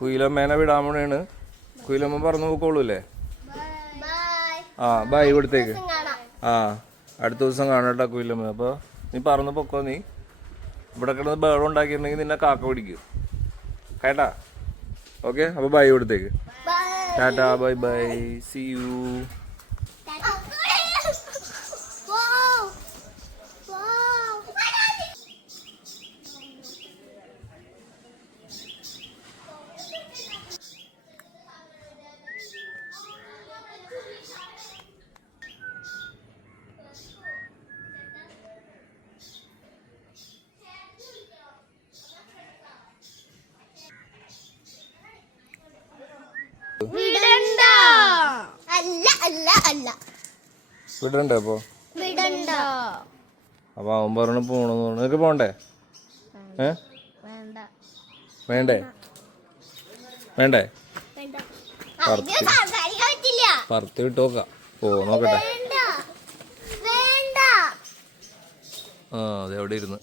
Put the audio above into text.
കുയിലമ്മേനെ വിടാൻ പോണേണ്. കുയിലമ്മ പറഞ്ഞു പോയിക്കോളൂല്ലേ? ആ ബൈ ഇവിടത്തേക്ക്. ആ അടുത്ത ദിവസം കാണാട്ടോ കുയിലമ്മ. അപ്പോൾ നീ പറന്ന് പൊക്കോ. നീ ഇവിടെ കിടന്ന് ബഹളം ഉണ്ടാക്കിയിട്ടുണ്ടെങ്കിൽ നിന്നെ കാക്ക പിടിക്കും കേട്ടാ. ഓക്കെ, അപ്പോൾ ബൈ ഇവിടത്തേക്ക്. Tata, bye bye, see you. വിടണ്ടേ? അപ്പൊ അവൻ പറഞ്ഞു പോണെന്ന് പറഞ്ഞു. നിനക്ക് പോണ്ടേ? വേണ്ടേ? വേണ്ടേ? പറത്തി വിട്ടോക്കാം. നോക്കട്ടെ. ആ അതെ, അവിടെ ഇരുന്ന്